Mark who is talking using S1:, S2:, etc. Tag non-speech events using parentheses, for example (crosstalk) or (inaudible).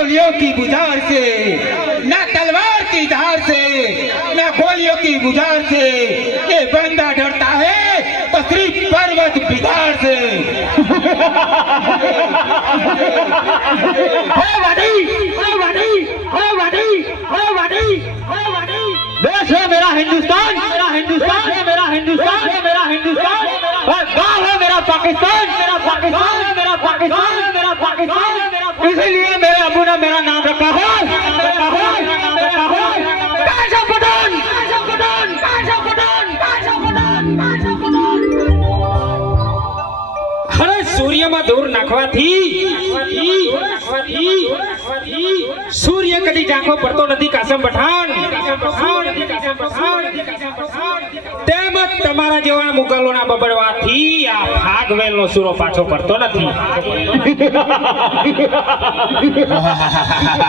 S1: गोलियों की बुझार से, न तलवार की धार से, न गोलियों की बुझार से ये बंदा डरता है तो सिर्फ़ पर्वत बिगाड़ से।
S2: देश है मेरा हिंदुस्तान मेरा हिंदुस्तान है मेरा हिंदुस्तान है मेरा हिंदुस्तान। गाँव है मेरा पाकिस्तान मेरा पाकिस्तान है मेरा पाकिस्तान है मेरा पाकिस्तान। इसीलिए मेरे अबू ने मेरा नाम रखा है रखा है रखा है काशा पठान काशा पठान काशा पठान काशा पठान काशा पठान
S1: અરે સૂર્યમાં દૂર નાખવાથી સૂર્ય કદી ઝાંખો પડતો નથી કાસમ પઠાણ તમારા જેવા મુગલોના બબડવાથી આ ભાગવેલનો સૂરો પાછો પડતો નથી. (laughs)